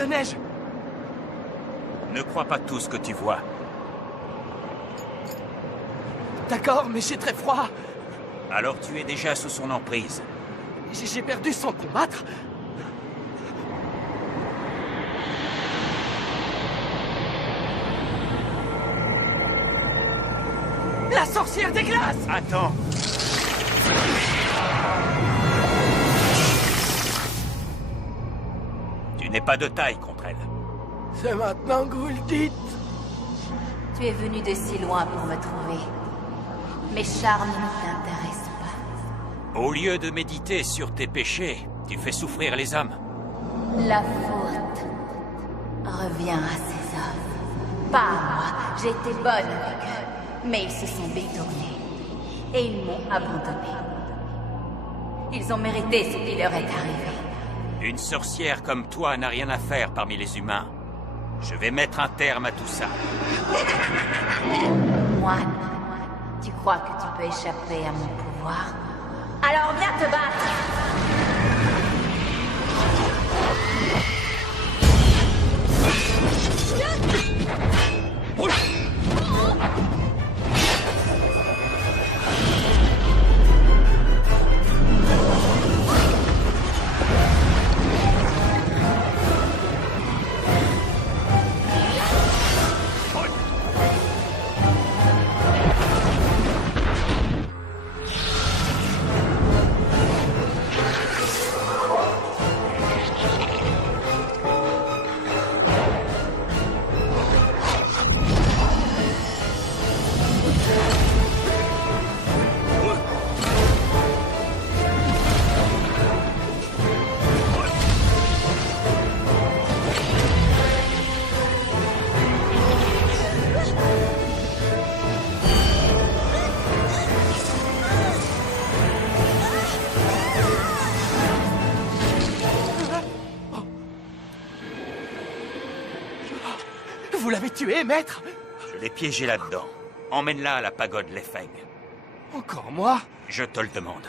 de neige. Ne crois pas tout ce que tu vois. D'accord, mais j'ai très froid. Alors tu es déjà sous son emprise. J'ai perdu sans combattre. La sorcière des glaces! Attends. Tu n'es pas de taille contre elle. C'est maintenant que vous le dites. Tu es venu de si loin pour me trouver. Mes charmes ne t'intéressent pas. Au lieu de méditer sur tes péchés, tu fais souffrir les hommes. La faute revient à ces hommes. Pas à moi. J'ai été bonne avec eux. Mais ils se sont détournés. Et ils m'ont abandonné. Ils ont mérité ce qui leur est arrivé. Une sorcière comme toi n'a rien à faire parmi les humains. Je vais mettre un terme à tout ça. Moine, tu crois que tu peux échapper à mon pouvoir? Alors viens te battre! Vous l'avez tué, maître? Je l'ai piégée là-dedans. Emmène-la à la pagode Lefeng. Encore moi? Je te le demande.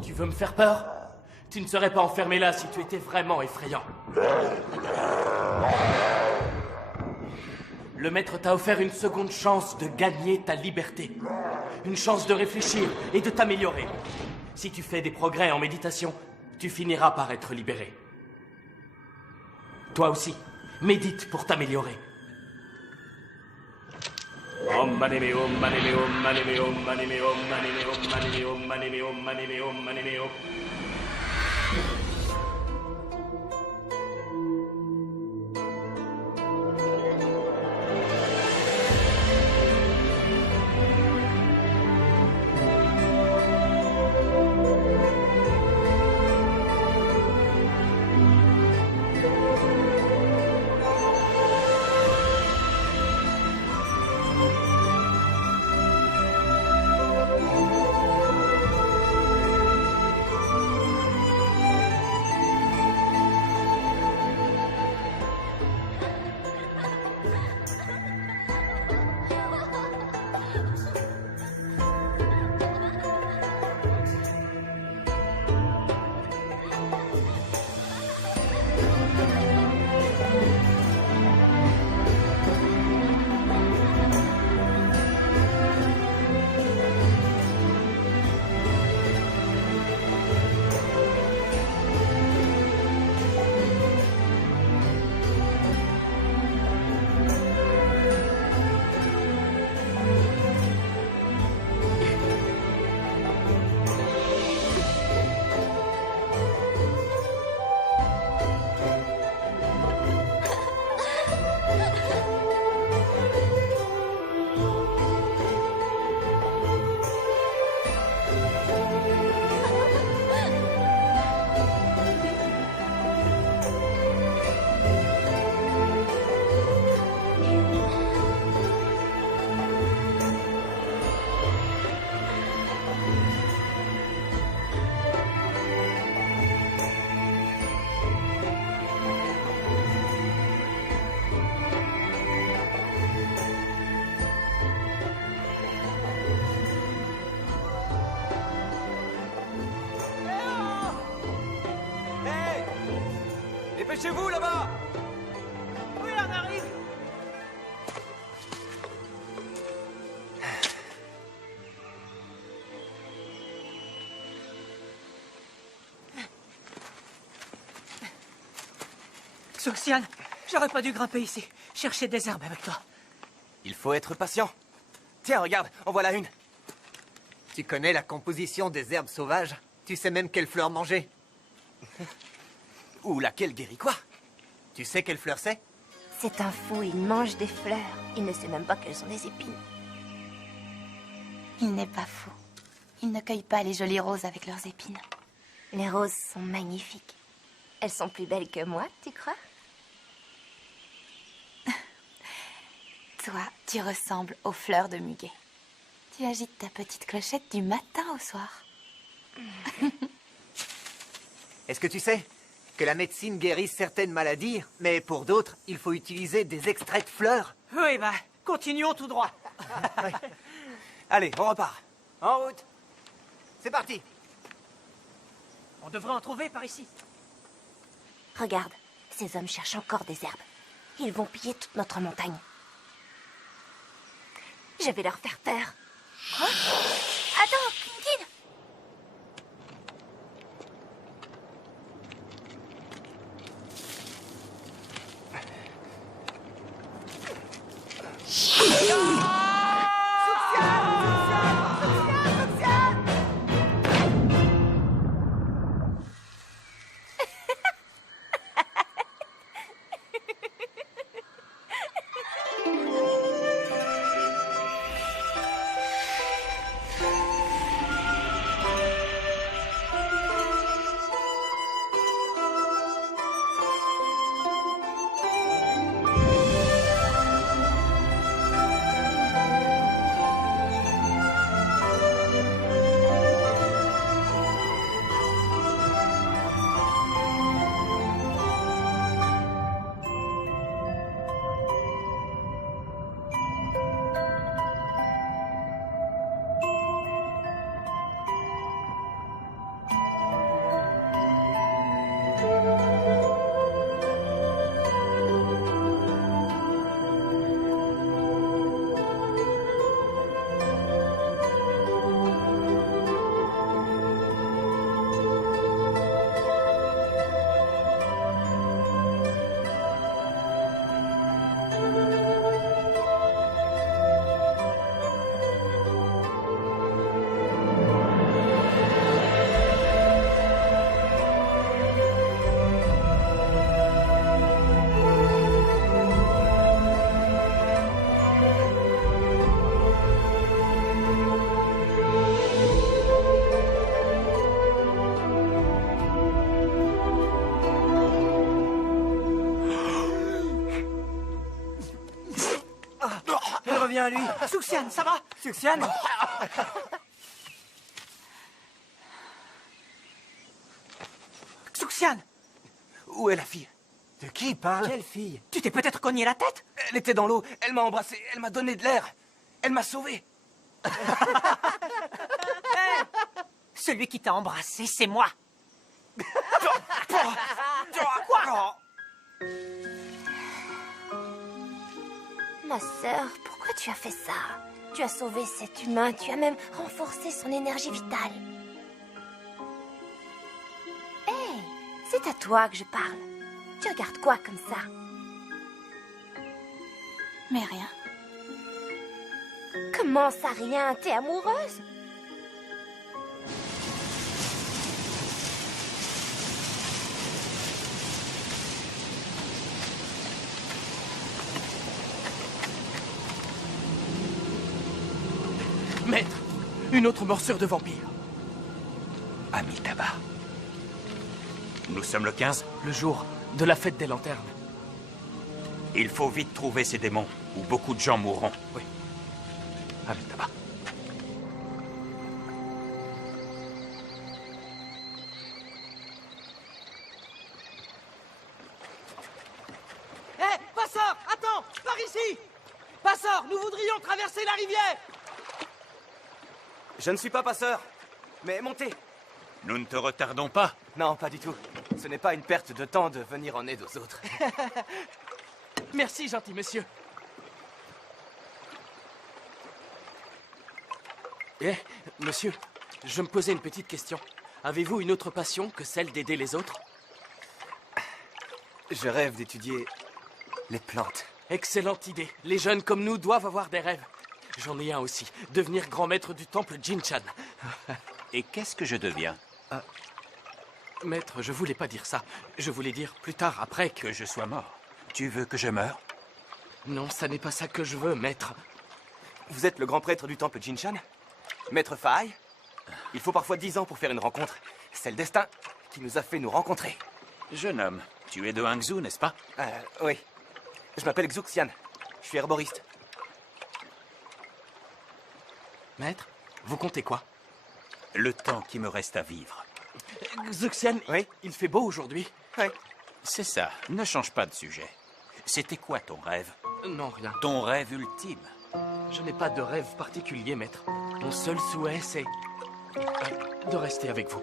Tu veux me faire peur? Tu ne serais pas enfermé là si tu étais vraiment effrayant. Le maître t'a offert une seconde chance de gagner ta liberté. Une chance de réfléchir et de t'améliorer. Si tu fais des progrès en méditation, tu finiras par être libéré. Toi aussi, médite pour t'améliorer. Om mani me om mani me om mani me om mani me om mani me om mani me om mani me om mani me om mani me om. Dépêchez-vous, là-bas! Oui, on arrive. Xuxiane, j'aurais pas dû grimper ici. Chercher des herbes avec toi. Il faut être patient. Tiens, regarde, en voilà une. Tu connais la composition des herbes sauvages? Tu sais même quelle fleur manger? Ou laquelle guérit quoi? Tu sais quelle fleur c'est? C'est un fou, il mange des fleurs. Il ne sait même pas qu'elles sont des épines. Il n'est pas fou. Il ne cueille pas les jolies roses avec leurs épines. Les roses sont magnifiques. Elles sont plus belles que moi, tu crois? Toi, tu ressembles aux fleurs de muguet. Tu agites ta petite clochette du matin au soir. Est-ce que tu sais que la médecine guérit certaines maladies, mais pour d'autres, il faut utiliser des extraits de fleurs? Oui, bah, continuons tout droit. Ouais. Allez, on repart. En route. C'est parti. On devrait en trouver par ici. Regarde, ces hommes cherchent encore des herbes. Ils vont piller toute notre montagne. Je vais leur faire peur. Quoi? Attends, Kid! Reviens à lui. Xuxiane, ça va? Xuxiane. Xuxiane, Où est la fille? De qui il parle? Quelle fille? tu t'es peut-être cogné la tête? Elle était dans l'eau, elle m'a embrassé, elle m'a donné de l'air. Elle m'a sauvé. Celui qui t'a embrassé, c'est moi. Quoi? Ma sœur, pourquoi tu as fait ça? Tu as sauvé cet humain, tu as même renforcé son énergie vitale. Hé, c'est à toi que je parle. Tu regardes quoi comme ça? Mais rien. Comment ça, rien? T'es amoureuse? Maître, une autre morsure de vampire. Amitabha. Nous sommes le 15. Le jour de la fête des lanternes. Il faut vite trouver ces démons, ou beaucoup de gens mourront. Oui. Amitabha. Hé, passeur, attends, par ici! Passeur, nous voudrions traverser la rivière! Je ne suis pas passeur, mais montez. Nous ne te retardons pas. Non, pas du tout. Ce n'est pas une perte de temps de venir en aide aux autres. Merci, gentil monsieur. Eh, monsieur, je me posais une petite question. Avez-vous une autre passion que celle d'aider les autres? Je rêve d'étudier les plantes. Excellente idée. Les jeunes comme nous doivent avoir des rêves. J'en ai un aussi. Devenir grand maître du temple Jinshan. Et qu'est-ce que je deviens? Maître, je voulais pas dire ça. Je voulais dire plus tard, après Que je sois mort. Tu veux que je meure? Non, ça n'est pas ça que je veux, maître. Vous êtes le grand prêtre du temple Jinshan? Maître Fahai? Il faut parfois 10 ans pour faire une rencontre. C'est le destin qui nous a fait nous rencontrer. Jeune homme, tu es de Hangzhou, n'est-ce pas? Oui. Je m'appelle Xuxian. Je suis herboriste. Maître, vous comptez quoi? Le temps qui me reste à vivre. Xuxian, Oui? il fait beau aujourd'hui. Oui. C'est ça, ne change pas de sujet. C'était quoi ton rêve? Non, rien. Ton rêve ultime? Je n'ai pas de rêve particulier, maître. Mon seul souhait, c'est de rester avec vous.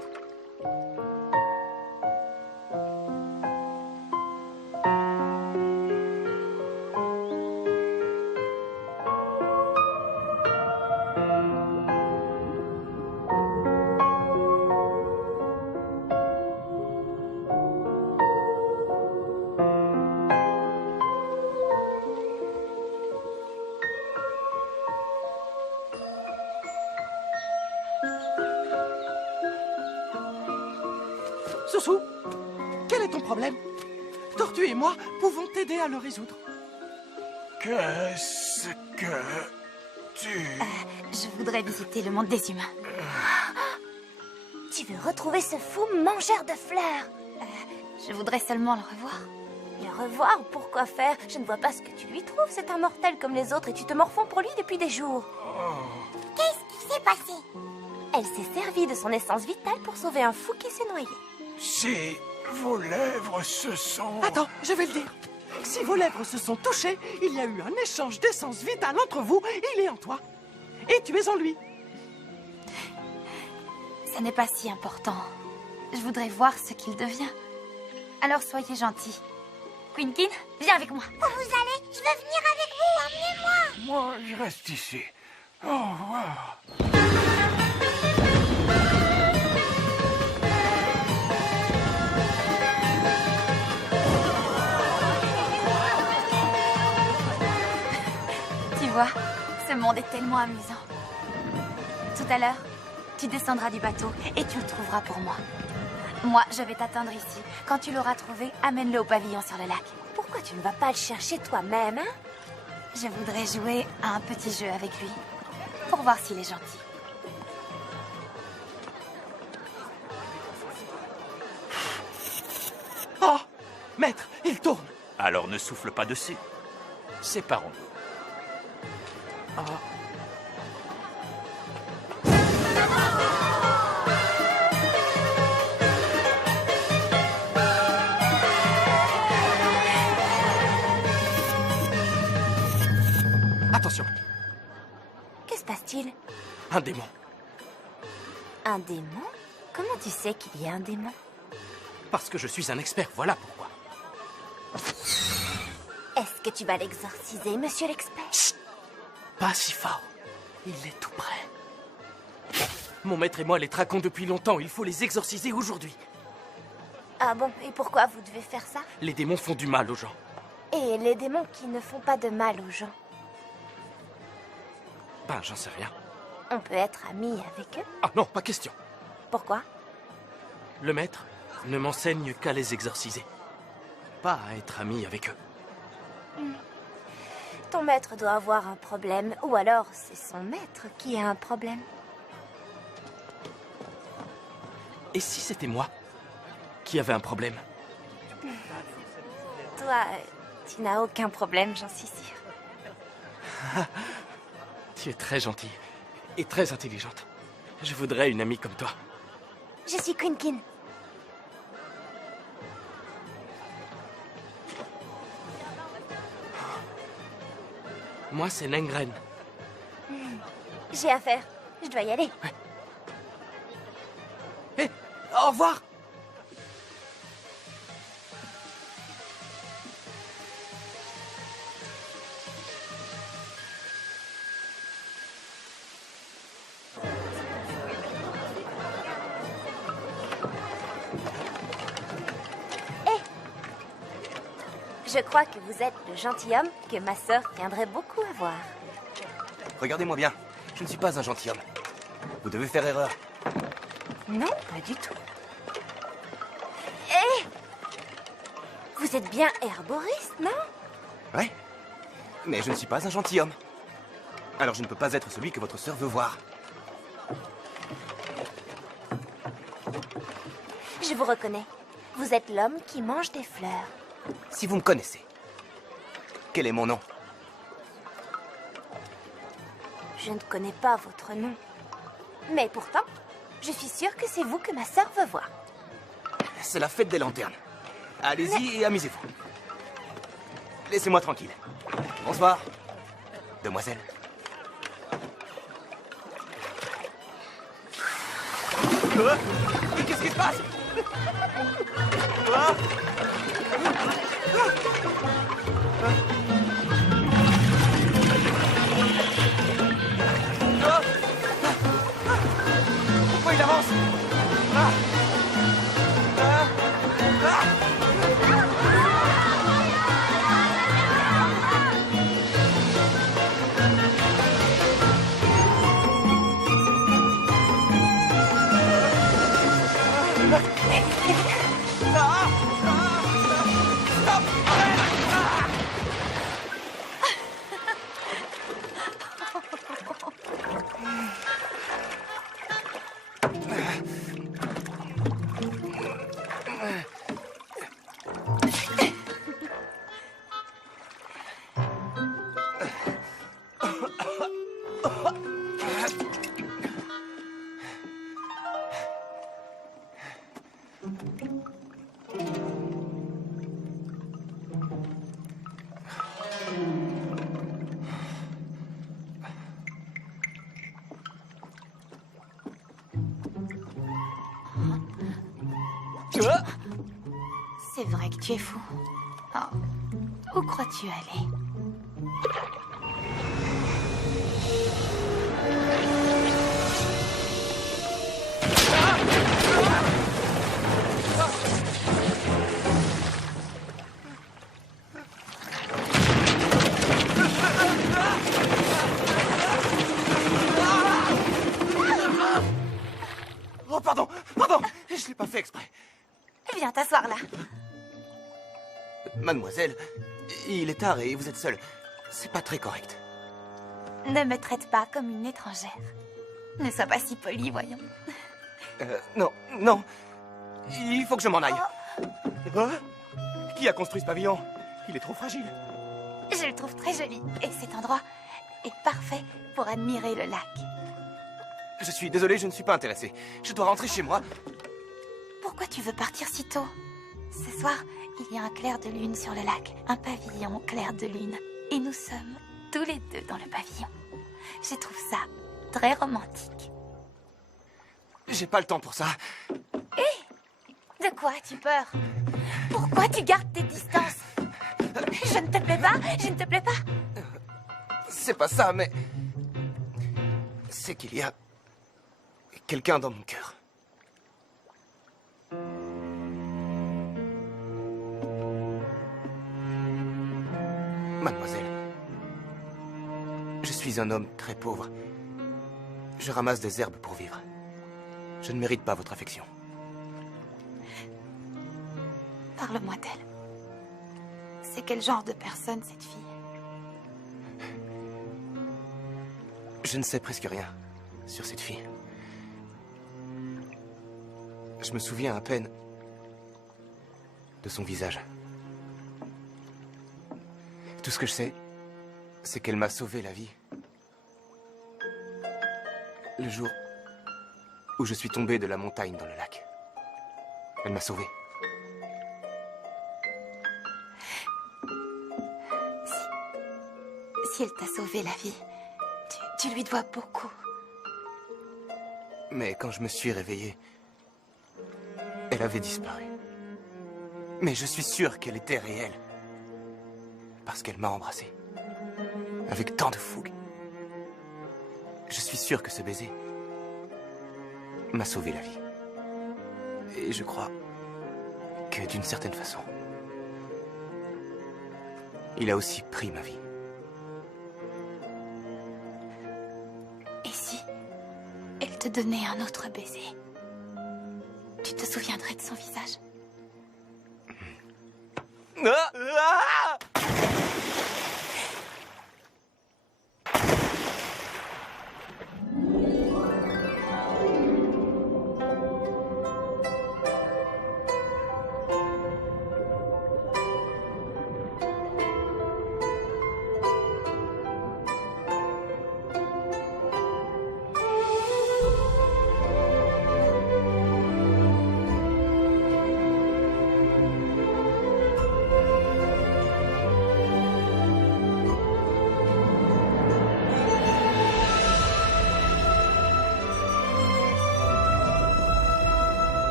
Soussou, quel est ton problème? Tortue et moi pouvons t'aider à le résoudre. Qu'est-ce que tu... Je voudrais visiter le monde des humains. Tu veux retrouver ce fou mangeur de fleurs? Je voudrais seulement le revoir. Le revoir? Pourquoi faire? Je ne vois pas ce que tu lui trouves. C'est un mortel comme les autres et tu te morfonds pour lui depuis des jours. Qu'est-ce qui s'est passé? Elle s'est servie de son essence vitale pour sauver un fou qui s'est noyé. Si vos lèvres se sont... Attends, je vais le dire. Si vos lèvres se sont touchées, il y a eu un échange d'essence vitale entre vous. Il est en toi. Et tu es en lui. Ce n'est pas si important. Je voudrais voir ce qu'il devient. Alors soyez gentil. Quinkin, viens avec moi. Où vous allez? Je veux venir avec vous. Emmenez-moi. Moi, je reste ici. Au revoir. Tu vois, ce monde est tellement amusant. Tout à l'heure, tu descendras du bateau et tu le trouveras pour moi. Moi, je vais t'attendre ici. Quand tu l'auras trouvé, amène-le au pavillon sur le lac. Pourquoi tu ne vas pas le chercher toi-même, hein? Je voudrais jouer à un petit jeu avec lui, pour voir s'il est gentil. Oh, maître, il tourne. Alors ne souffle pas dessus. Séparons-nous. Attention, Que se passe-t-il? un démon. Un démon? Comment tu sais qu'il y a un démon? Parce que je suis un expert, voilà pourquoi. Est-ce que tu vas l'exorciser, monsieur l'expert? Chut, pas si fort. Il est tout près. Mon maître et moi les traquons depuis longtemps. Il faut les exorciser aujourd'hui. Ah bon, et pourquoi vous devez faire ça? Les démons font du mal aux gens. Et les démons qui ne font pas de mal aux gens, Ben, j'en sais rien. on peut être amis avec eux? Ah non, pas question. Pourquoi? Le maître ne m'enseigne qu'à les exorciser. Pas à être ami avec eux. Ton maître doit avoir un problème, ou alors c'est son maître qui a un problème. Et si c'était moi qui avais un problème? Toi, tu n'as aucun problème, j'en suis sûre. Tu es très gentille et très intelligente. Je voudrais une amie comme toi. Je suis Quinkin. Moi, c'est Nengren. J'ai affaire. Je dois y aller. Hé, au revoir! Je crois que vous êtes le gentilhomme que ma sœur tiendrait beaucoup à voir. Regardez-moi bien. Je ne suis pas un gentilhomme. Vous devez faire erreur. Non, pas du tout. Hé! Vous êtes bien herboriste, non? Ouais. Mais je ne suis pas un gentilhomme. Alors je ne peux pas être celui que votre sœur veut voir. Je vous reconnais. Vous êtes l'homme qui mange des fleurs. Si vous me connaissez, quel est mon nom? Je ne connais pas votre nom. Mais pourtant, je suis sûre que c'est vous que ma sœur veut voir. C'est la fête des lanternes. Allez-y et amusez-vous. Laissez-moi tranquille. Bonsoir, demoiselle. Mais qu'est-ce qui se passe? Pourquoi il avance? C'est vrai que tu es fou. Oh. Où crois-tu aller? Oh, pardon, pardon, je l'ai pas fait exprès. Viens t'asseoir là. Mademoiselle, il est tard et vous êtes seule. C'est pas très correct. Ne me traite pas comme une étrangère. Ne sois pas si poli, voyons. Non, non. Il faut que je m'en aille. Hein? Qui a construit ce pavillon? Il est trop fragile. Je le trouve très joli. Et cet endroit est parfait pour admirer le lac. Je suis désolé, je ne suis pas intéressé. Je dois rentrer chez moi. Pourquoi tu veux partir si tôt? Ce soir, il y a un clair de lune sur le lac. Un pavillon clair de lune. Et nous sommes tous les deux dans le pavillon. Je trouve ça très romantique. J'ai pas le temps pour ça. De quoi as-tu peur? Pourquoi tu gardes tes distances? Je ne te plais pas? Je ne te plais pas? C'est pas ça, mais... c'est qu'il y a... quelqu'un dans mon cœur. Mademoiselle, je suis un homme très pauvre. Je ramasse des herbes pour vivre. Je ne mérite pas votre affection. Parle-moi d'elle. C'est quel genre de personne, cette fille? Je ne sais presque rien sur cette fille. Je me souviens à peine de son visage. Tout ce que je sais, c'est qu'elle m'a sauvé la vie. Le jour où je suis tombé de la montagne dans le lac. Elle m'a sauvé. Si elle t'a sauvé la vie, tu lui dois beaucoup. Mais quand je me suis réveillé, elle avait disparu. Mais je suis sûr qu'elle était réelle. Parce qu'elle m'a embrassé. Avec tant de fougue. Je suis sûr que ce baiser m'a sauvé la vie. Et je crois que d'une certaine façon, il a aussi pris ma vie. Et si elle te donnait un autre baiser? Tu te souviendrais de son visage?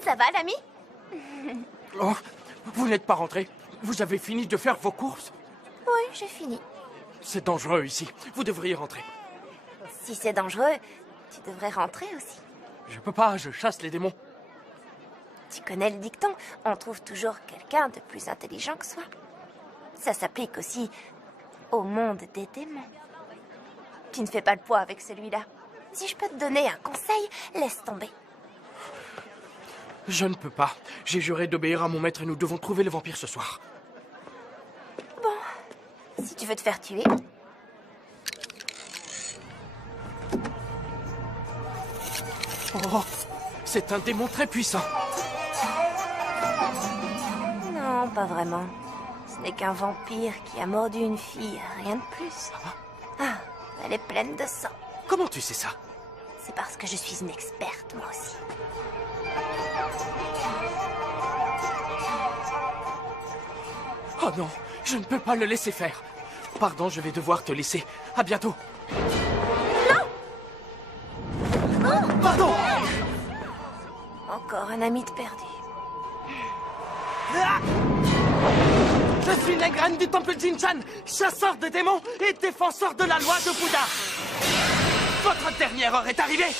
Ça va, l'ami? Oh, vous n'êtes pas rentré? Vous avez fini de faire vos courses? Oui, j'ai fini. C'est dangereux ici. Vous devriez rentrer. Si c'est dangereux, tu devrais rentrer aussi. Je peux pas, je chasse les démons. Tu connais le dicton, on trouve toujours quelqu'un de plus intelligent que soi. Ça s'applique aussi au monde des démons. Tu ne fais pas le poids avec celui-là. Si je peux te donner un conseil, laisse tomber. Je ne peux pas. J'ai juré d'obéir à mon maître et nous devons trouver le vampire ce soir. Bon, si tu veux te faire tuer... Oh, c'est un démon très puissant. Non, pas vraiment. Ce n'est qu'un vampire qui a mordu une fille, rien de plus. Ah, elle est pleine de sang. Comment tu sais ça? C'est parce que je suis une experte, moi aussi. Oh non, je ne peux pas le laisser faire. Pardon, je vais devoir te laisser. À bientôt. Pardon! Encore un ami de perdu. Je suis Negren du temple Jinshan, chasseur de démons et défenseur de la loi de Bouddha. Votre dernière heure est arrivée.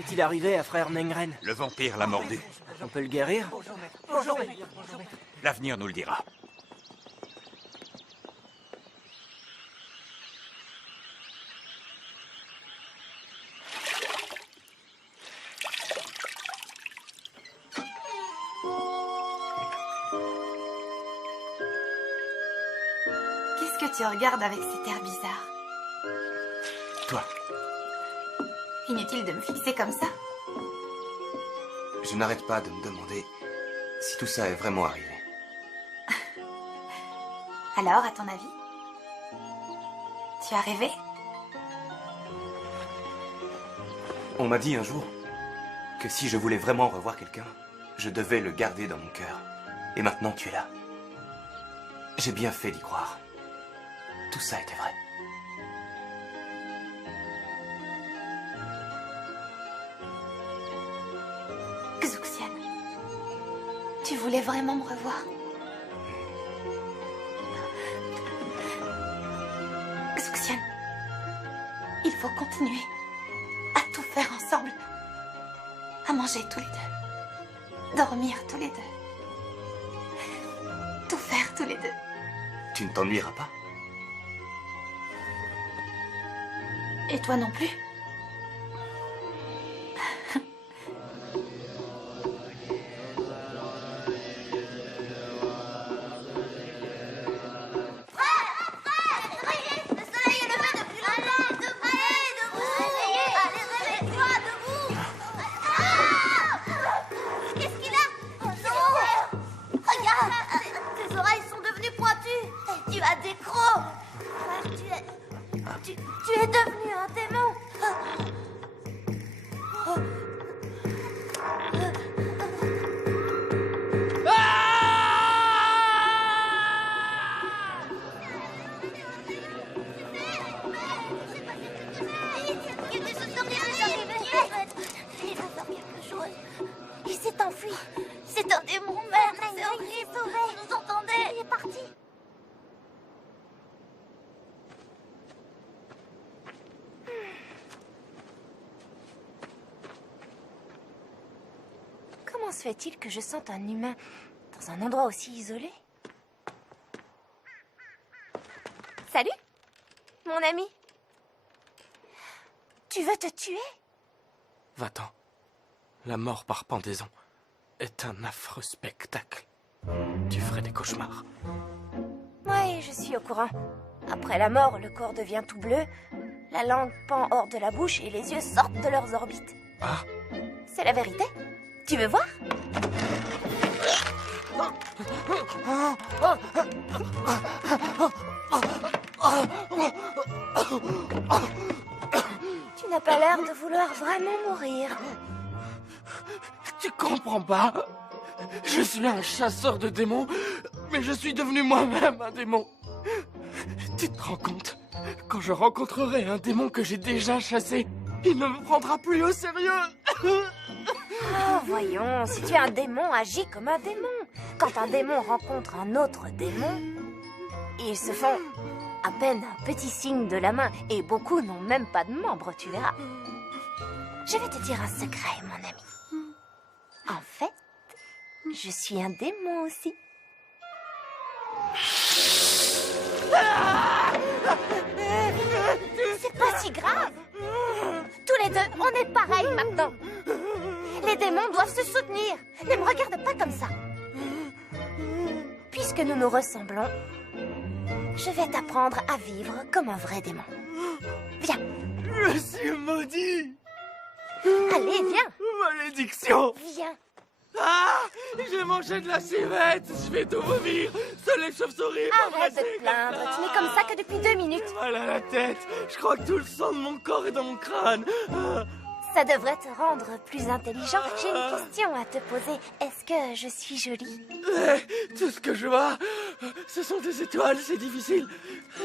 Qu'est-il arrivé à frère Nengren? Le vampire l'a mordu. On peut le guérir? L'avenir nous le dira. Qu'est-ce que tu regardes avec cet air bizarre? Toi, Inutile de me fixer comme ça. je n'arrête pas de me demander si tout ça est vraiment arrivé. Alors, à ton avis? Tu as rêvé? On m'a dit un jour que si je voulais vraiment revoir quelqu'un, je devais le garder dans mon cœur. Et maintenant, tu es là. J'ai bien fait d'y croire. Tout ça était vrai. Xuxian, tu voulais vraiment me revoir? Xuxian, il faut continuer à tout faire ensemble. À manger tous les deux. Dormir tous les deux. Tout faire tous les deux. Tu ne t'ennuieras pas? Et toi non plus? Tu es devenu un démon. Il faut faire quelque chose. Il s'est enfui. C'est un démon, merde. C'est horrible. On nous entendait. Il est parti. Comment se fait-il que je sente un humain dans un endroit aussi isolé? Salut, mon ami. Tu veux te tuer? Va-t'en. La mort par pendaison est un affreux spectacle. Tu ferais des cauchemars. Oui, je suis au courant. Après la mort, le corps devient tout bleu, la langue pend hors de la bouche et les yeux sortent de leurs orbites. Ah, C'est la vérité. Tu veux voir? Tu n'as pas l'air de vouloir vraiment mourir. tu comprends pas? Je suis un chasseur de démons, mais je suis devenu moi-même un démon. Tu te rends compte? Quand je rencontrerai un démon que j'ai déjà chassé, il ne me prendra plus au sérieux. Oh, voyons, si tu es un démon, agis comme un démon. Quand un démon rencontre un autre démon, ils se font à peine un petit signe de la main, et beaucoup n'ont même pas de membres, tu verras. Je vais te dire un secret, mon ami. En fait, je suis un démon aussi. C'est pas si grave. Tous les deux, on est pareils maintenant. Les démons doivent se soutenir. Ne me regarde pas comme ça. Puisque nous nous ressemblons, je vais t'apprendre à vivre comme un vrai démon. Viens. Je suis maudit. Allez, viens. Malédiction. Viens. Ah, j'ai mangé de la civette. Je vais tout vomir. Seule les chauves-souris. Arrête de te plaindre. Tu n'es comme ça que depuis 2 minutes. Mal à la tête. Je crois que tout le sang de mon corps est dans mon crâne. Ah. Ça devrait te rendre plus intelligent. J'ai une question à te poser. Est-ce que je suis jolie? Tout ce que je vois, ce sont des étoiles, c'est difficile.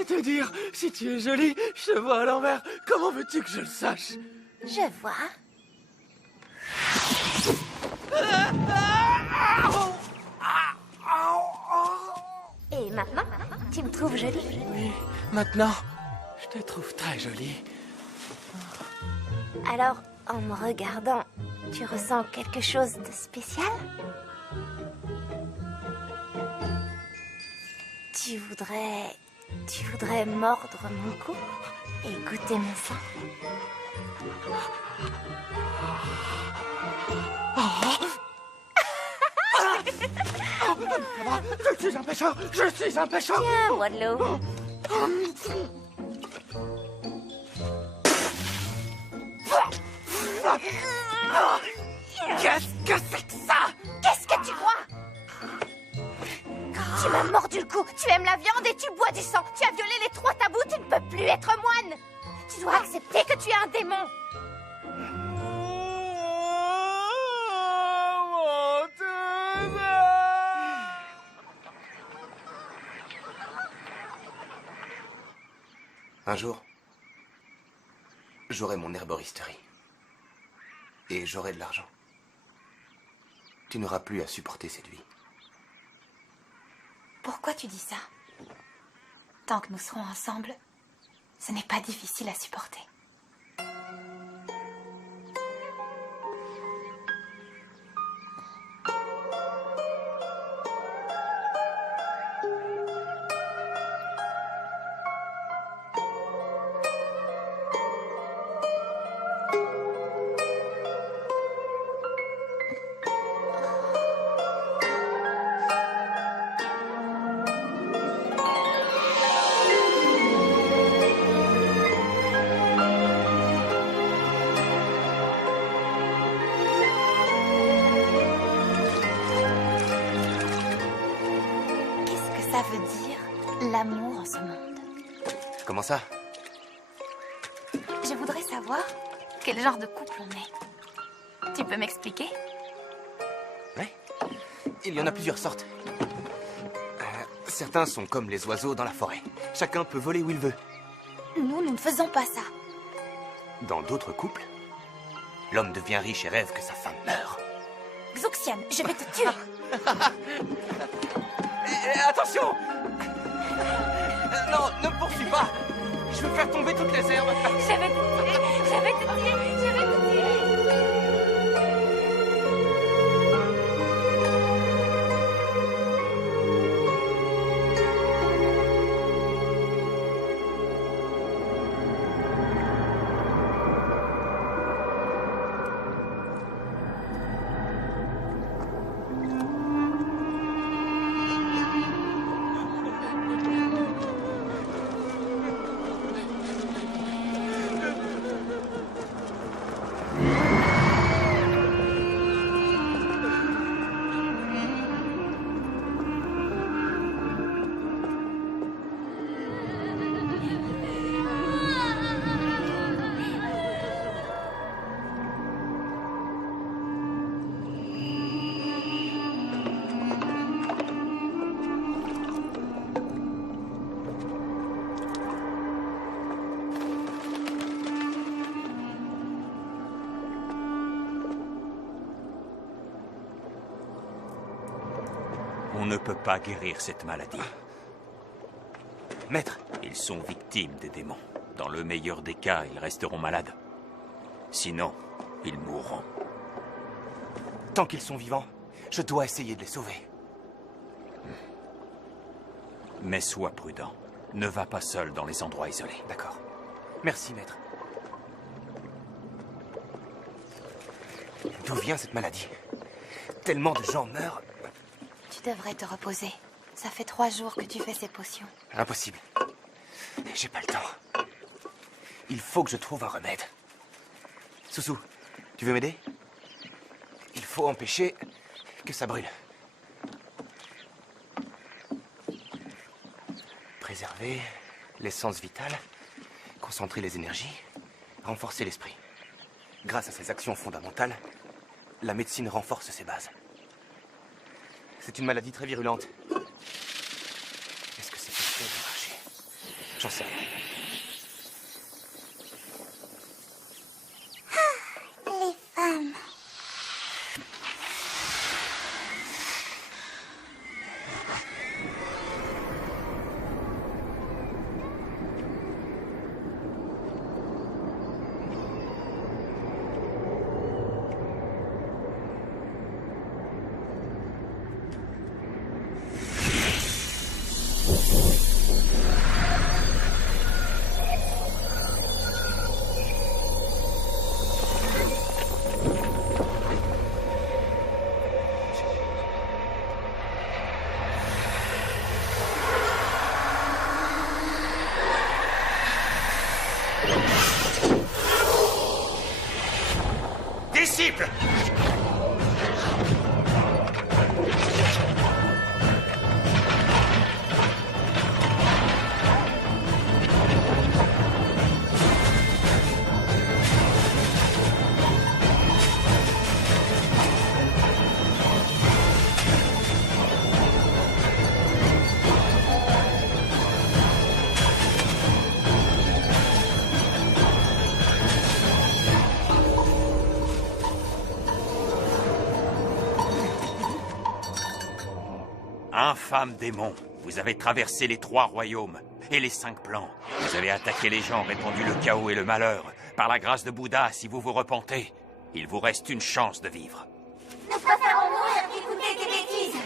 Te dire si tu es jolie, je te vois à l'envers. Comment veux-tu que je le sache? Je vois. Et maintenant, tu me trouves jolie? Oui, maintenant, je te trouve très jolie. Alors, En me regardant, tu ressens quelque chose de spécial? Tu voudrais mordre mon cou et goûter mon sang? Je suis un pêcheur! Je suis un pêcheur! Tiens, bois de l'eau. Qu'est-ce que c'est que ça? Qu'est-ce que tu crois? Tu m'as mordu le cou, tu aimes la viande et tu bois du sang. Tu as violé les 3 tabous, tu ne peux plus être moine. Tu dois accepter que tu es un démon. Un jour, j'aurai mon herboristerie. Et j'aurai de l'argent. Tu n'auras plus à supporter cette vie. Pourquoi tu dis ça? Tant que nous serons ensemble, ce n'est pas difficile à supporter. Ça veut dire l'amour en ce monde. Comment ça? Je voudrais savoir quel genre de couple on est. Tu peux m'expliquer? Oui. Il y en a plusieurs sortes. Certains sont comme les oiseaux dans la forêt. Chacun peut voler où il veut. Nous ne faisons pas ça. Dans d'autres couples, l'homme devient riche et rêve que sa femme meure. Xuxian, je vais te tuer. Attention! Non, ne me poursuis pas! Je veux faire tomber toutes les herbes! Je vais te tuer! Je vais te tuer! Je vais te tuer! On ne peut pas guérir cette maladie. Maître, Ils sont victimes des démons. Dans le meilleur des cas, ils resteront malades. Sinon, ils mourront. tant qu'ils sont vivants, je dois essayer de les sauver. Mais sois prudent. Ne va pas seul dans les endroits isolés. D'accord. Merci, maître. D'où vient cette maladie? Tellement de gens meurent. Tu devrais te reposer. Ça fait 3 jours que tu fais ces potions. Impossible. J'ai pas le temps. Il faut que je trouve un remède. Soussou, tu veux m'aider? Il faut empêcher que ça brûle. Préserver l'essence vitale, concentrer les énergies, renforcer l'esprit. Grâce à ces actions fondamentales, la médecine renforce ses bases. C'est une maladie très virulente. Est-ce que c'est possible de marcher? J'en sais rien. Les femmes. possible! Infâme démon, vous avez traversé les 3 royaumes et les 5 plans. Vous avez attaqué les gens, répandu le chaos et le malheur. Par la grâce de Bouddha, si vous vous repentez, il vous reste une chance de vivre. Nous préférons mourir qu'écouter tes bêtises.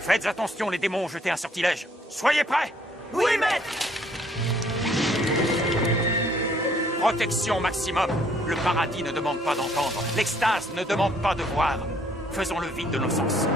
Faites attention, les démons ont jeté un sortilège. Soyez prêts! Oui, maître! Protection maximum. Le paradis ne demande pas d'entendre. L'extase ne demande pas de voir. Faisons le vide de nos sens.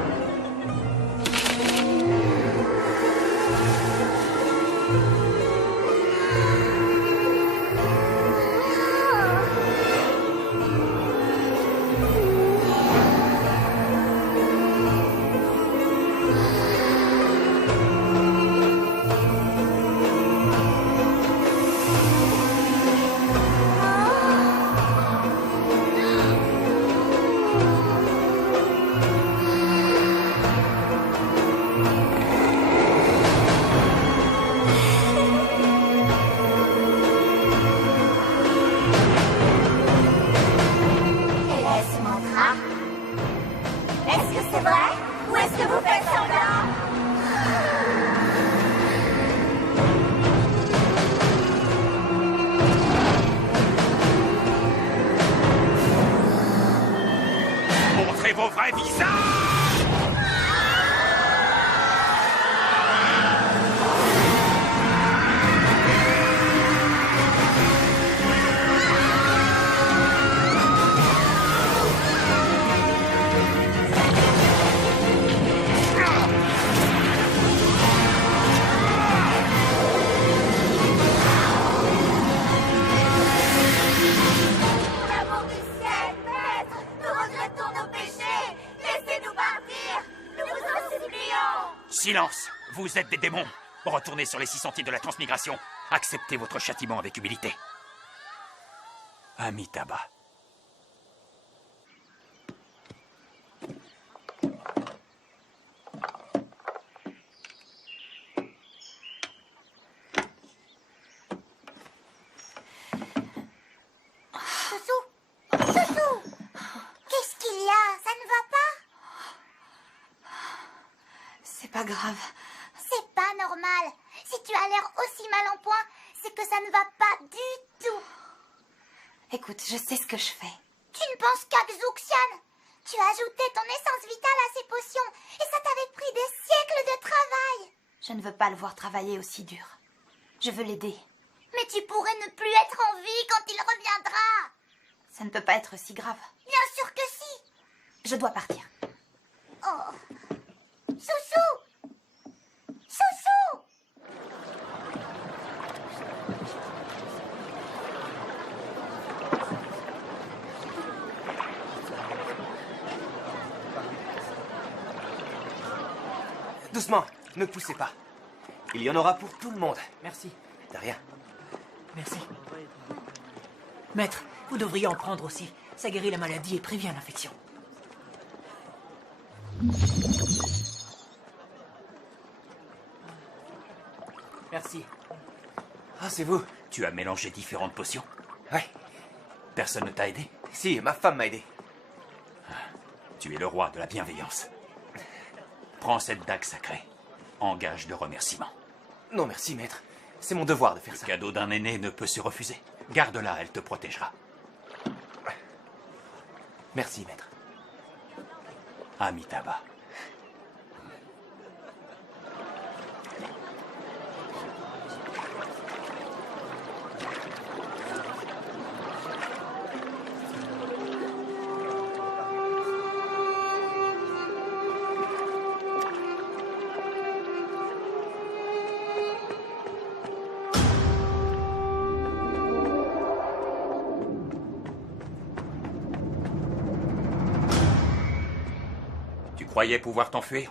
Montrez vos vrais visages! Silence! Vous êtes des démons! Retournez sur les 6 sentiers de la transmigration. Acceptez votre châtiment avec humilité. Amitabha. Qu'est-ce qu'il y a? Ça ne va pas? C'est pas grave. C'est pas normal. Si tu as l'air aussi mal en point, c'est que ça ne va pas du tout. Écoute, je sais ce que je fais. Tu ne penses qu'à Xuxian. Tu as ajouté ton essence vitale à ces potions et ça t'avait pris des siècles de travail. Je ne veux pas le voir travailler aussi dur. Je veux l'aider. Mais tu pourrais ne plus être en vie quand il reviendra. Ça ne peut pas être si grave. Bien sûr que si. Je dois partir. Oh. Soussou! Soussou! Doucement, ne poussez pas. Il y en aura pour tout le monde. Merci. De rien. Merci. Maître, vous devriez en prendre aussi. Ça guérit la maladie et prévient l'infection. Merci. Ah, c'est vous? Tu as mélangé différentes potions? Ouais. Personne ne t'a aidé? Si, ma femme m'a aidé. Tu es le roi de la bienveillance. Prends cette dague sacrée. En gage de remerciement. Non, merci, maître. C'est mon devoir de faire ça. Le cadeau d'un aîné ne peut se refuser. Garde-la, elle te protégera. Merci, maître. Amitabha. Tu croyais pouvoir t'enfuir?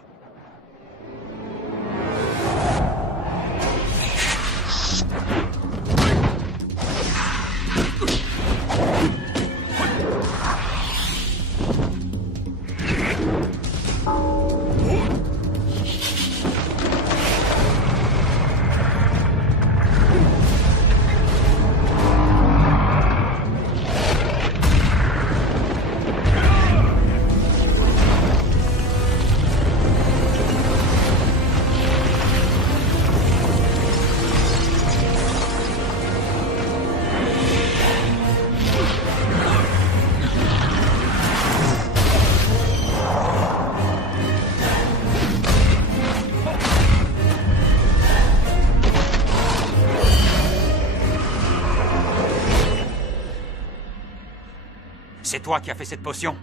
C'est toi qui as fait cette potion?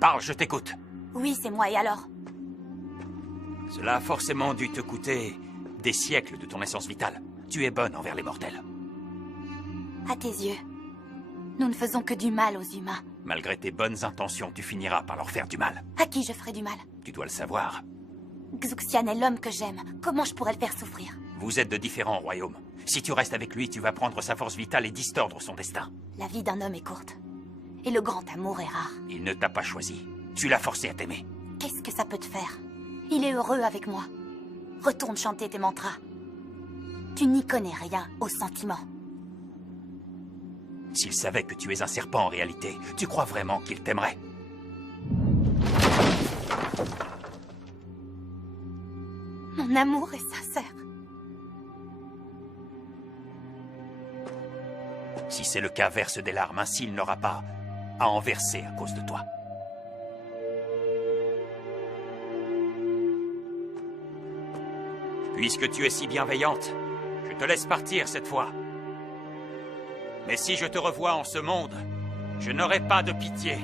Parle, je t'écoute. Oui, c'est moi, et alors? Cela a forcément dû te coûter des siècles de ton essence vitale. Tu es bonne envers les mortels. À tes yeux, nous ne faisons que du mal aux humains. Malgré tes bonnes intentions, tu finiras par leur faire du mal. À qui je ferai du mal? Tu dois le savoir. Xuxian est l'homme que j'aime. Comment je pourrais le faire souffrir? Vous êtes de différents royaumes. Si tu restes avec lui, tu vas prendre sa force vitale et distordre son destin. La vie d'un homme est courte. Et le grand amour est rare. Il ne t'a pas choisi. Tu l'as forcé à t'aimer. Qu'est-ce que ça peut te faire? Il est heureux avec moi. Retourne chanter tes mantras. Tu n'y connais rien aux sentiments. S'il savait que tu es un serpent en réalité, tu crois vraiment qu'il t'aimerait? Mon amour est sincère. Si c'est le cas, verse des larmes, ainsi il n'aura pas à en verser à cause de toi. Puisque tu es si bienveillante, je te laisse partir cette fois. Mais si je te revois en ce monde, je n'aurai pas de pitié.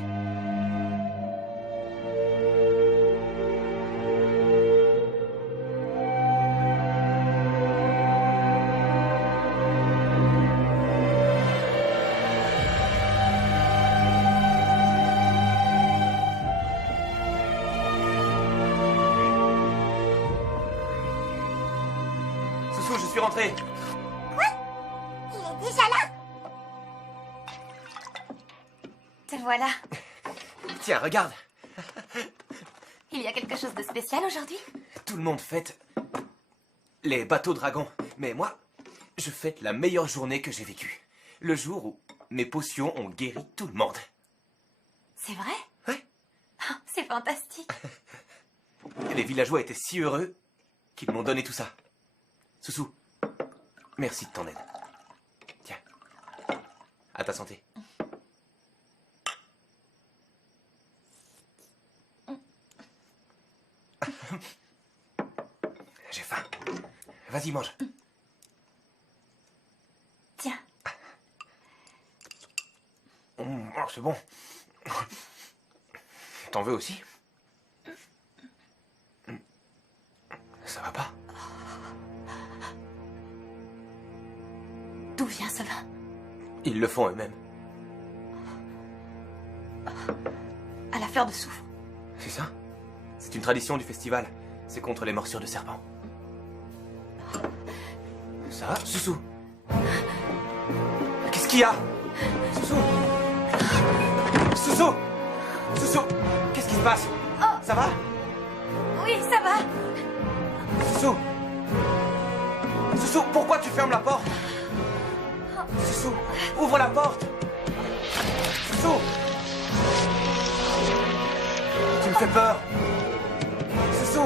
Susu, je suis rentré. Quoi? Il est déjà là? Te voilà. Tiens, regarde. Il y a quelque chose de spécial aujourd'hui? Tout le monde fête les bateaux dragons. Mais moi, je fête la meilleure journée que j'ai vécue. Le jour où mes potions ont guéri tout le monde. C'est vrai? Ouais. Oh, c'est fantastique. Les villageois étaient si heureux qu'ils m'ont donné tout ça. Susu, merci de ton aide. Tiens, à ta santé. J'ai faim. Vas-y, mange. Tiens. Oh, c'est bon. T'en veux aussi? Ça va pas? D'où vient ce vin? Ils le font eux-mêmes. À la fleur de soufre. C'est ça? C'est une tradition du festival. C'est contre les morsures de serpents. Ça va, Susu? Qu'est-ce qu'il y a? Susu? Susu? Susu? Qu'est-ce qui se passe? Oh. Ça va? Oui, ça va. Susu? Susu, pourquoi tu fermes la porte? Susu, ouvre la porte! Susu! Tu me fais peur! Susu!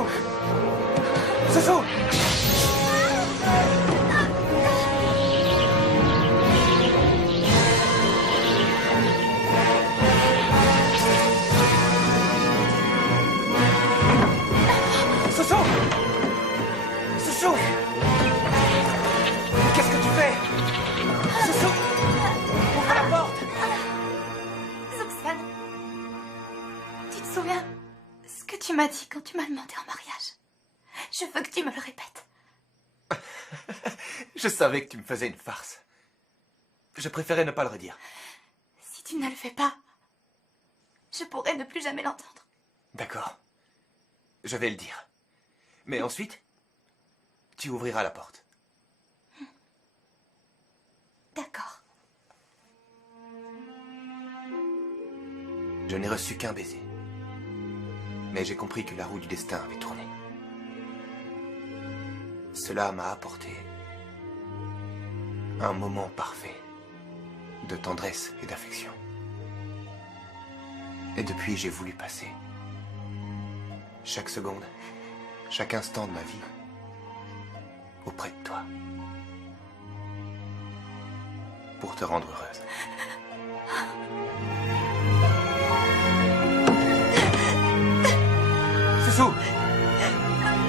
Susu! Ce que tu m'as dit quand tu m'as demandé en mariage. Je veux que tu me le répètes. Je savais que tu me faisais une farce. Je préférais ne pas le redire. Si tu ne le fais pas, je pourrais ne plus jamais l'entendre. D'accord. Je vais le dire. Mais ensuite, tu ouvriras la porte. D'accord. Je n'ai reçu qu'un baiser. Mais j'ai compris que la roue du destin avait tourné. Cela m'a apporté un moment parfait de tendresse et d'affection. Et depuis, j'ai voulu passer chaque seconde, chaque instant de ma vie auprès de toi. Pour te rendre heureuse. Soussou!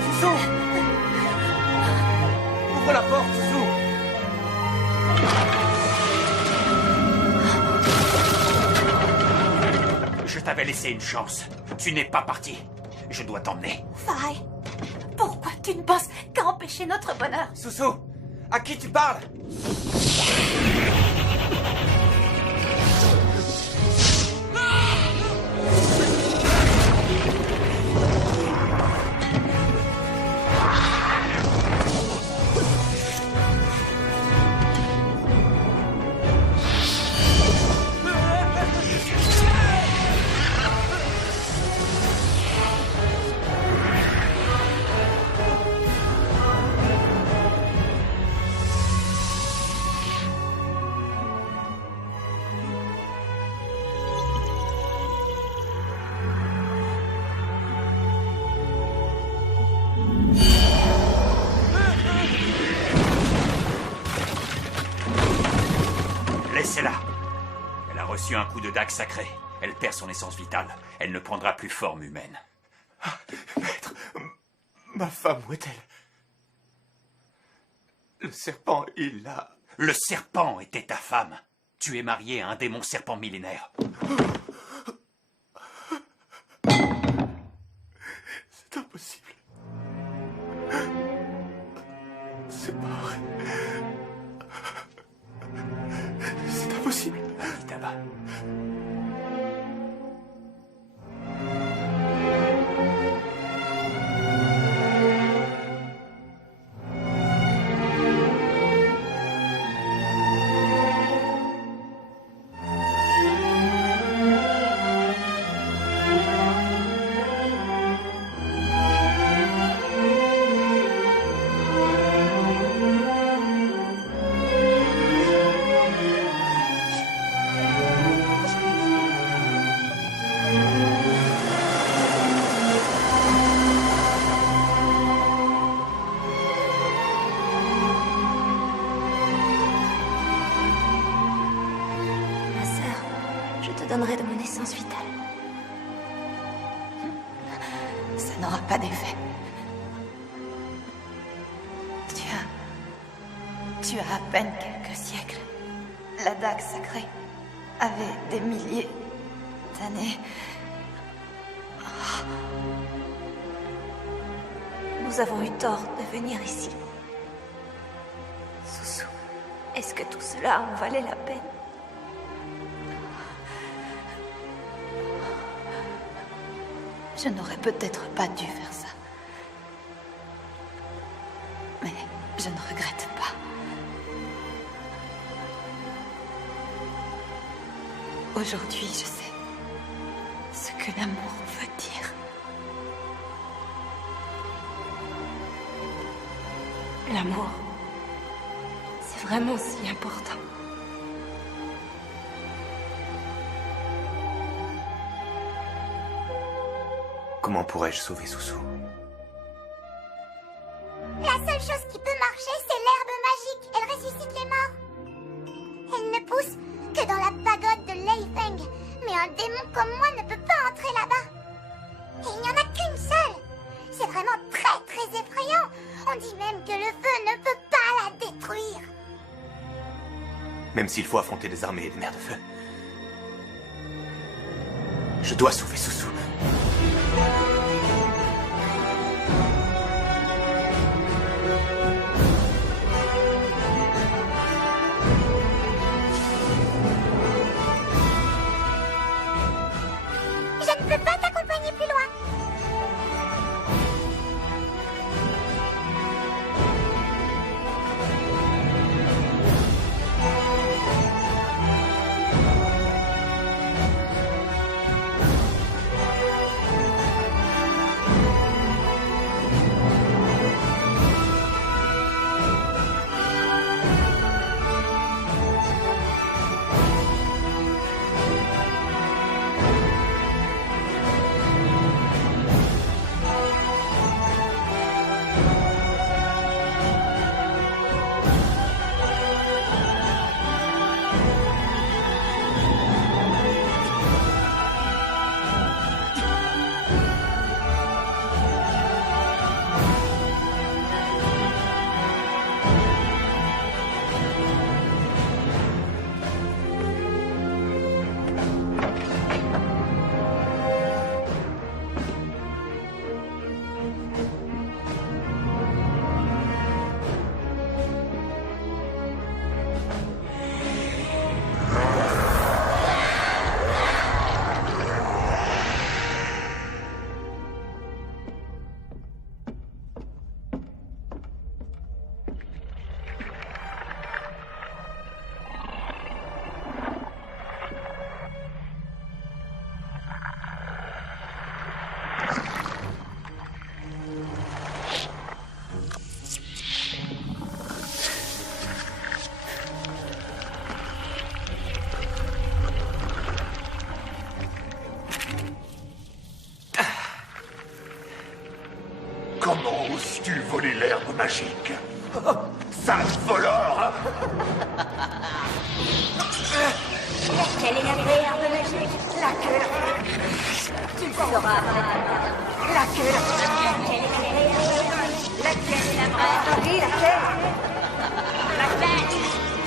Soussou! Ouvre la porte, Soussou! Je t'avais laissé une chance. Tu n'es pas parti. Je dois t'emmener. Faye, pourquoi tu ne penses qu'à empêcher notre bonheur? Soussou! À qui tu parles? Laissez-la. Elle a reçu un coup de dague sacré. Elle perd son essence vitale. Elle ne prendra plus forme humaine. Ah, maître, ma femme, où est-elle? Le serpent, il l'a... Le serpent était ta femme. Tu es marié à un démon serpent millénaire. C'est impossible. C'est pas vrai. C'est impossible. Amitabha. donnerai de mon essence vitale. Ça n'aura pas d'effet. Tu as à peine quelques siècles. La dague sacrée avait des milliers d'années. Nous avons eu tort de venir ici. Soussou, est-ce que tout cela en valait la peine? Je n'aurais peut-être pas dû faire ça. Mais je ne regrette pas. Aujourd'hui, je sais ce que l'amour veut dire. L'amour, c'est vraiment si important. Comment pourrais-je sauver Soussou? La seule chose qui peut marcher, c'est l'herbe magique. Elle ressuscite les morts. Elle ne pousse que dans la pagode de Leifeng. Mais un démon comme moi ne peut pas entrer là-bas. Et il n'y en a qu'une seule. C'est vraiment très très effrayant. On dit même que le feu ne peut pas la détruire. Même s'il faut affronter des armées et des mers de feu. Je dois sauver Soussou. Comment oses-tu voler l'herbe magique? Sale voleur! Quelle est la vraie herbe magique? Laquelle? Tu le sauras. Laquelle? Laquelle est la vraie herbe magique? Laquelle est la vraie? Oui, laquelle? Laquelle?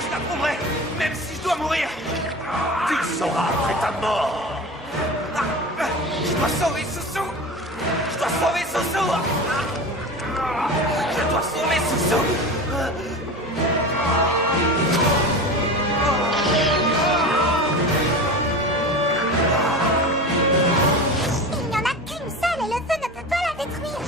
Je la trouverai, même si je dois mourir. Tu le sauras après ta mort! Je dois sauver Soussou. Je dois sauver Soussou. Je dois sauver Soussou. Il n'y en a qu'une seule et le feu ne peut pas la détruire.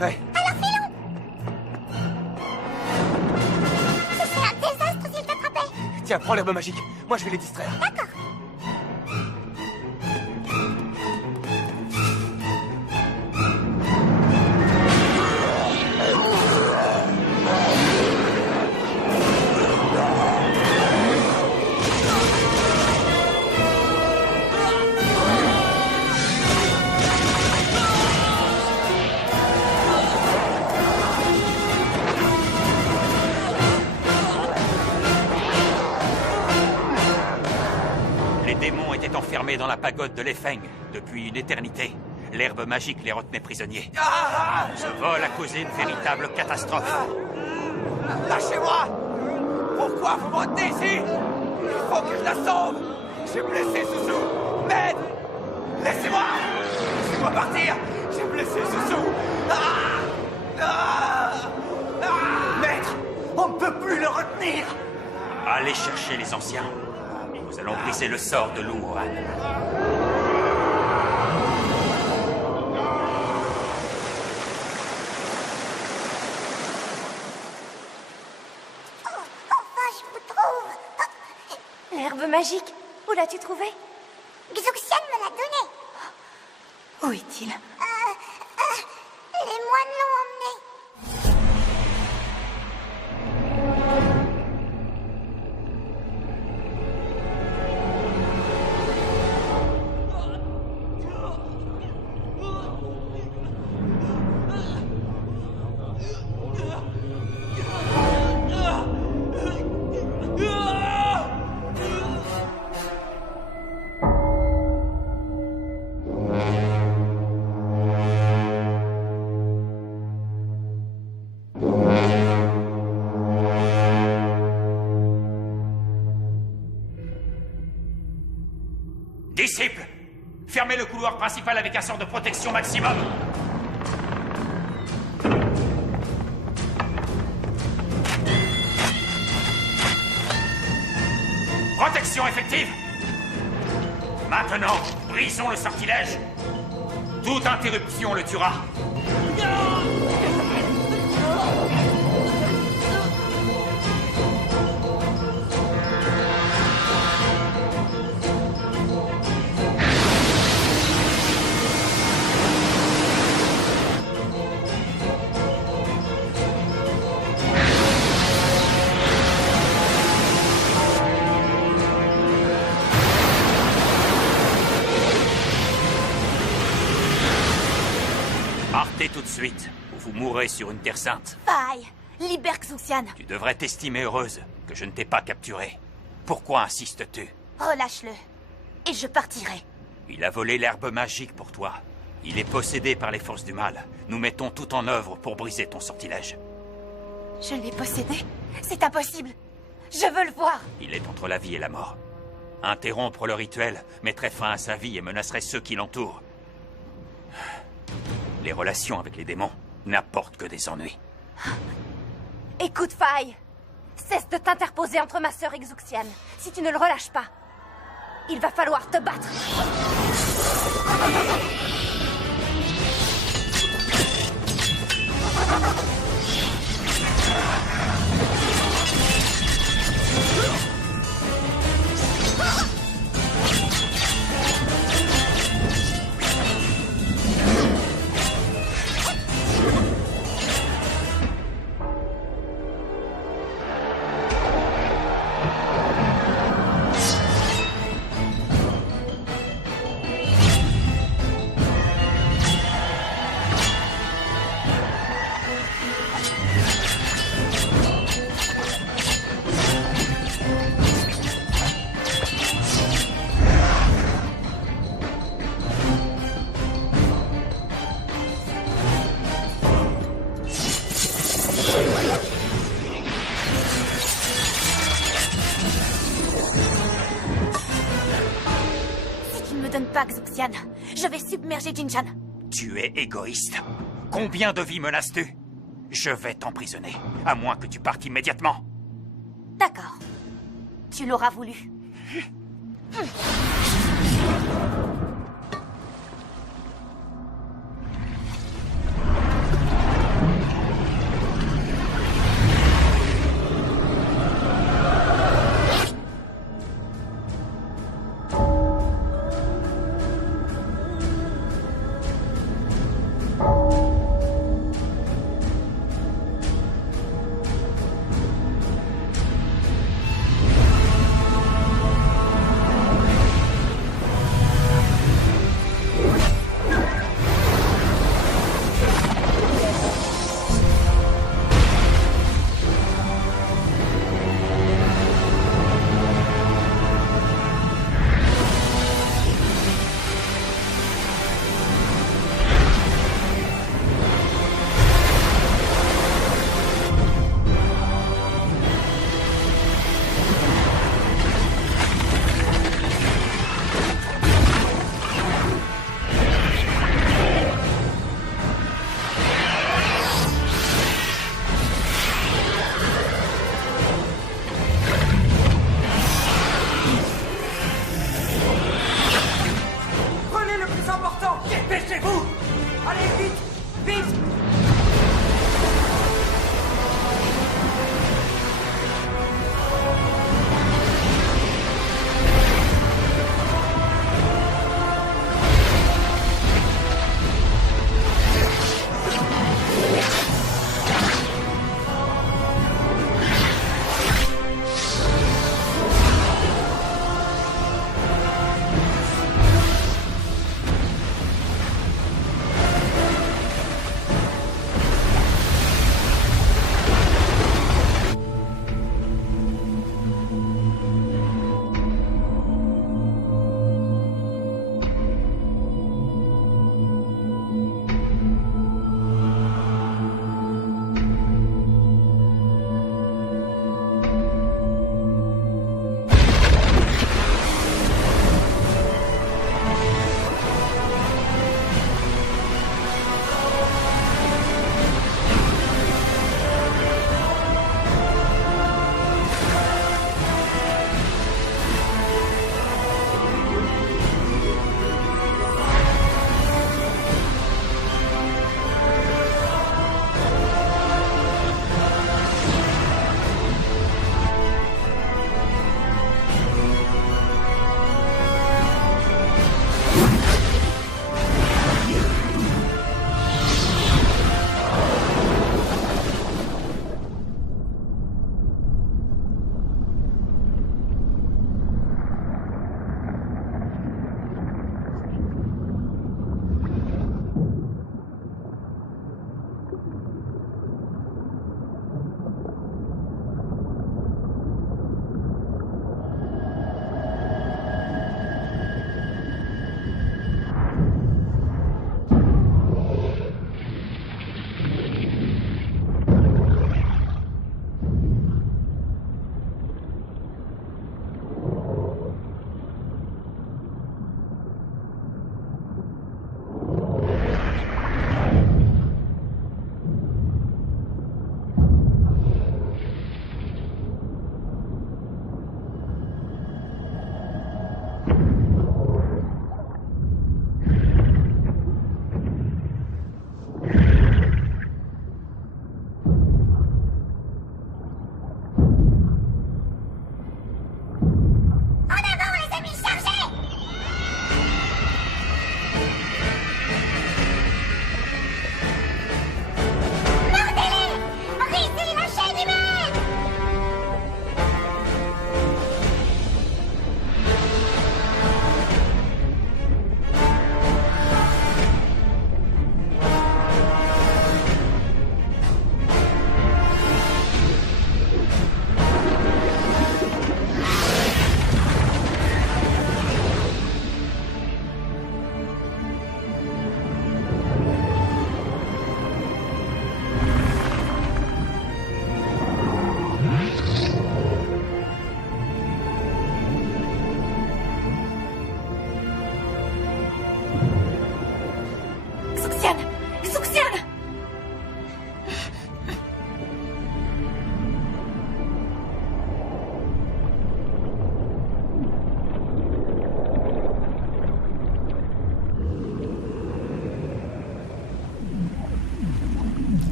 Ouais. Alors filons! Ce serait un désastre s'ils t'attrapaient! Tiens, prends l'herbe magique. Moi, je vais les distraire. D'accord. Enfermés dans la pagode de l'Efeng depuis une éternité. L'herbe magique les retenait prisonniers. Ce vol a causé une véritable catastrophe. Lâchez-moi! Pourquoi vous me retenez ici? Il faut que je la sauve! J'ai blessé Soussou! M'aide! Laissez-moi! Laissez-moi partir! J'ai blessé Soussou! Maître! On ne peut plus le retenir! Allez chercher les anciens. Nous allons briser le sort de Lumuran. Enfin, je vous trouve! L'herbe magique, où l'as-tu trouvée? Xuxian me l'a donnée! Où est-il? Les moines l'ont emmenée! Disciples, fermez le couloir principal avec un sort de protection maximum. Protection effective. Maintenant, brisons le sortilège. Toute interruption le tuera. Partez tout de suite, ou vous mourrez sur une terre sainte. Faille, libère Xuxian. Tu devrais t'estimer heureuse que je ne t'ai pas capturée. Pourquoi insistes-tu? Relâche-le, et je partirai. Il a volé l'herbe magique pour toi. Il est possédé par les forces du mal. Nous mettons tout en œuvre pour briser ton sortilège. Je l'ai possédé? C'est impossible. Je veux le voir. Il est entre la vie et la mort. Interrompre le rituel mettrait fin à sa vie et menacerait ceux qui l'entourent. Les relations avec les démons n'apportent que des ennuis. Écoute, Faille. Cesse de t'interposer entre ma sœur et Xuxian. Si tu ne le relâches pas, il va falloir te battre. Xuxian, je vais submerger Jinjan. Tu es égoïste. Combien de vies menaces-tu? Je vais t'emprisonner, à moins que tu partes immédiatement. D'accord. Tu l'auras voulu.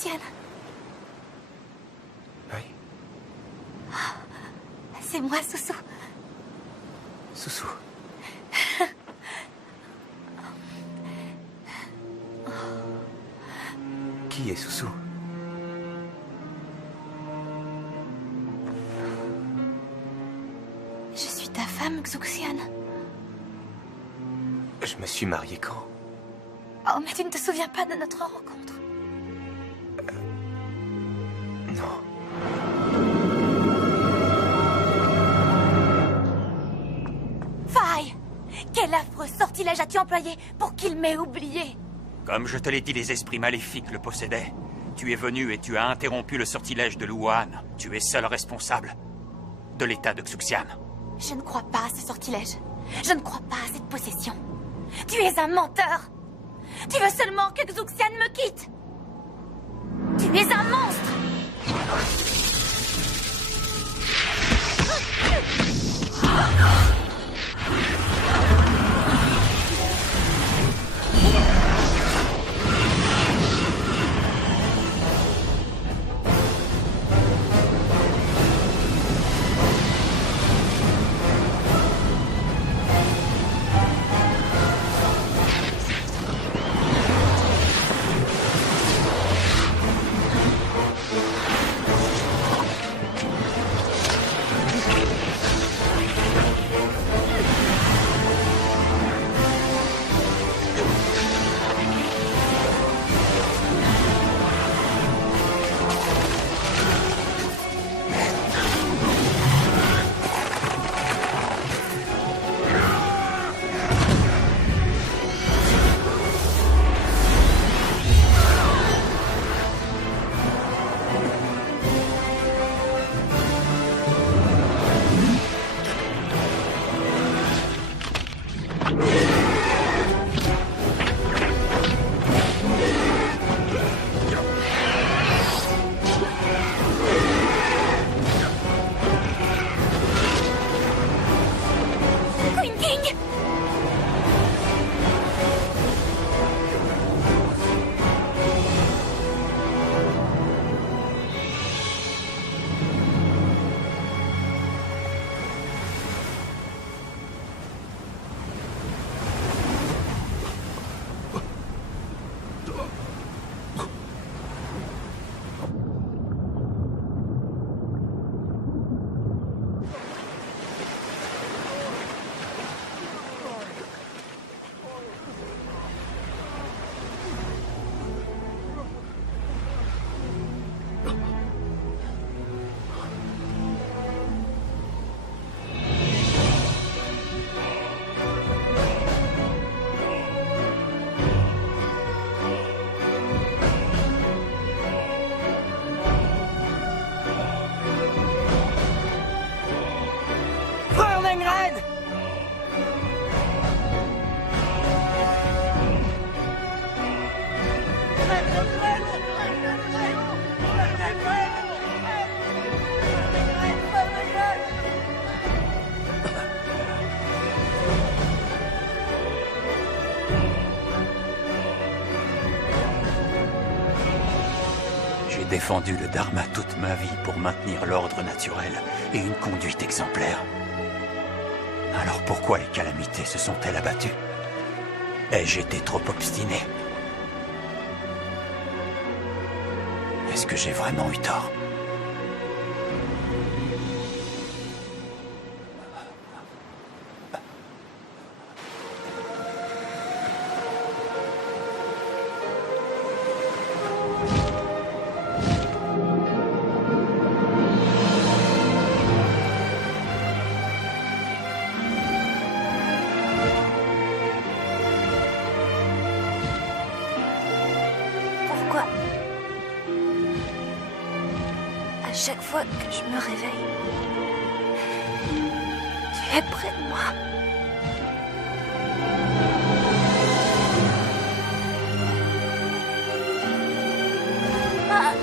Xuxian. Oui. C'est moi, Soussou. Soussou. Qui est Soussou? Je suis ta femme, Xuxian. Je me suis marié quand? Oh, mais tu ne te souviens pas de notre rencontre? Non. Faille! Quel affreux sortilège as-tu employé pour qu'il m'ait oublié? Comme je te l'ai dit, les esprits maléfiques le possédaient. Tu es venu et tu as interrompu le sortilège de Luan. Tu es seul responsable de l'état de Xuxian. Je ne crois pas à ce sortilège. Je ne crois pas à cette possession. Tu es un menteur. Tu veux seulement que Xuxian me quitte. Tu es un monstre. J'ai défendu le Dharma toute ma vie pour maintenir l'ordre naturel et une conduite exemplaire. Alors pourquoi les calamités se sont-elles abattues? Ai-je été trop obstiné? Est-ce que j'ai vraiment eu tort? Pourquoi? À chaque fois que je me réveille, tu es près de moi. Ah.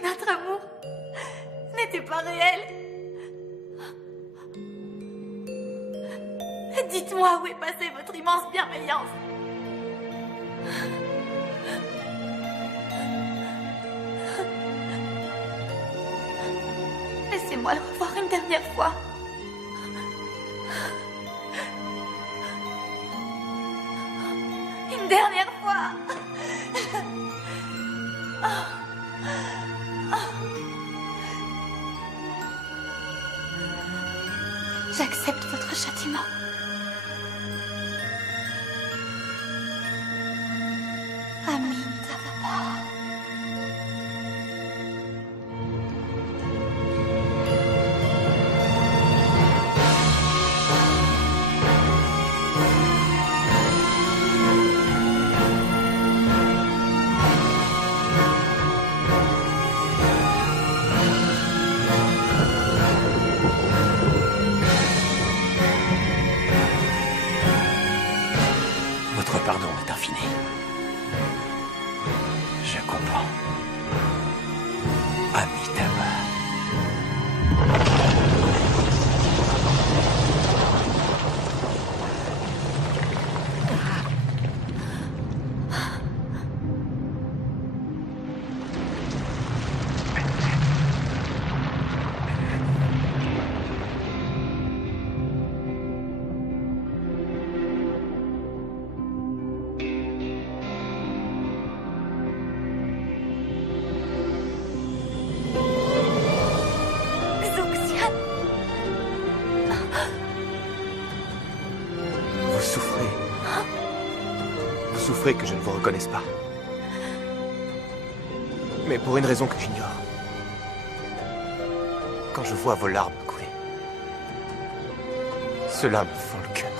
que notre amour n'était pas réel. Dites-moi où est passée votre immense bienveillance. Laissez-moi le revoir une dernière fois. Une dernière fois. J'accepte votre châtiment. Amitabha. Votre pardon est infini. Je comprends. Amitabha. Xuxian. Vous souffrez. Vous souffrez que je ne vous reconnaisse pas. Mais pour une raison que j'ignore. Quand je vois vos larmes couler, cela me fend le cœur.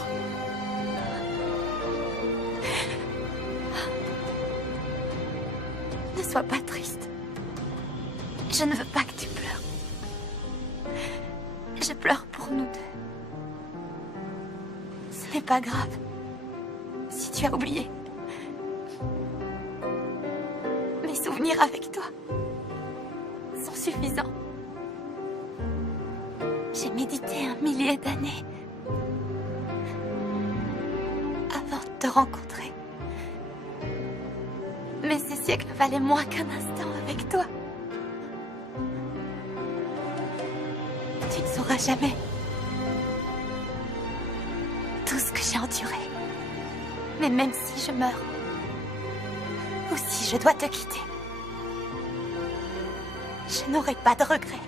Ne sois pas triste. Je ne veux pas que tu pleures. Je pleure pour nous deux. Ce n'est pas grave. Si tu as oublié. Mes souvenirs avec toi sont suffisants. J'ai médité 1 millier d'années avant de te rencontrer. Mais ces siècles valaient moins qu'un instant avec toi. Tu ne sauras jamais tout ce que j'ai enduré. Mais même si je meurs, ou si je dois te quitter, je n'aurai pas de regrets.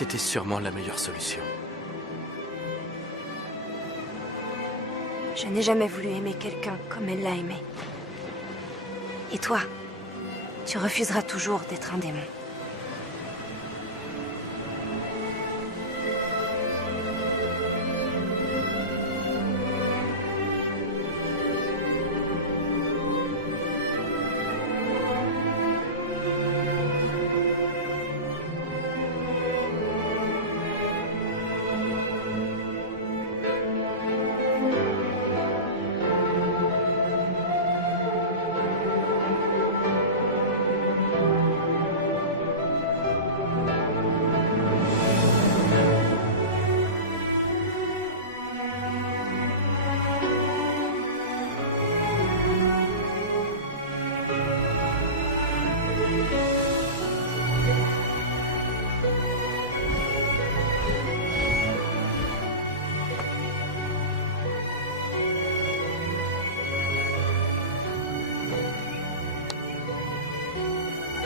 C'était sûrement la meilleure solution. Je n'ai jamais voulu aimer quelqu'un comme elle l'a aimé. Et toi, tu refuseras toujours d'être un démon.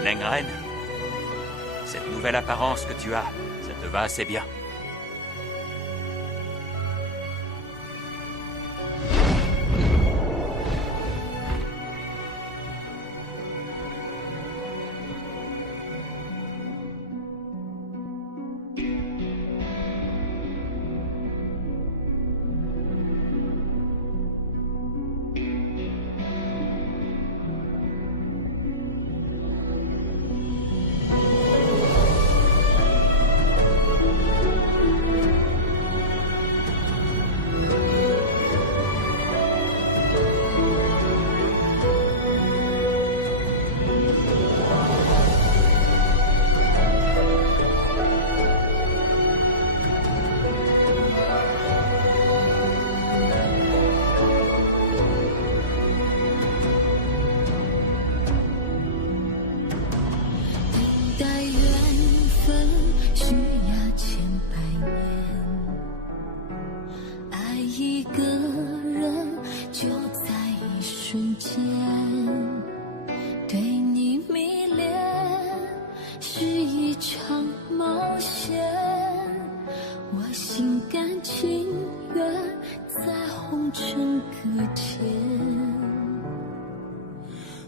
Lengren, cette nouvelle apparence que tu as, ça te va assez bien.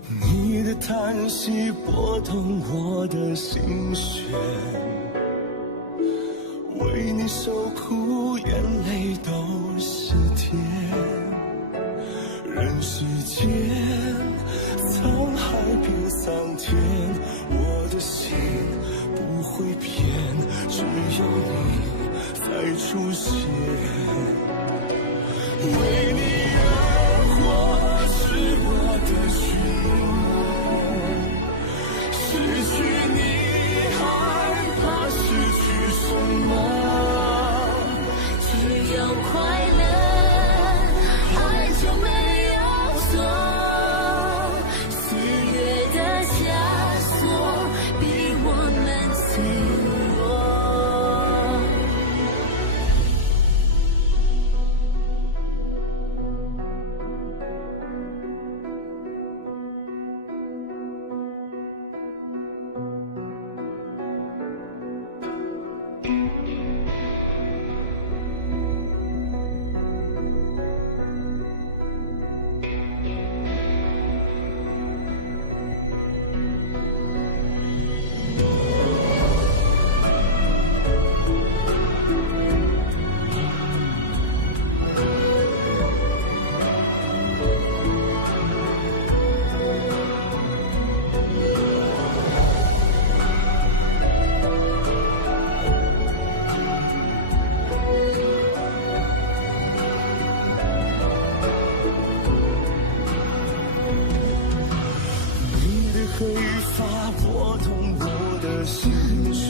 你的叹息拨动我的心弦，为你受苦，眼泪都是甜。人世间，沧海变桑田，我的心不会变，只有你才出现。为你而活是我的寻梦，失去你害怕失去什么？只要快乐，爱就没有错。岁月的枷锁逼我们脆弱。黑发拨动我的心弦，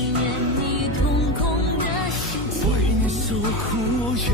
你瞳孔的心情，为你受苦，眼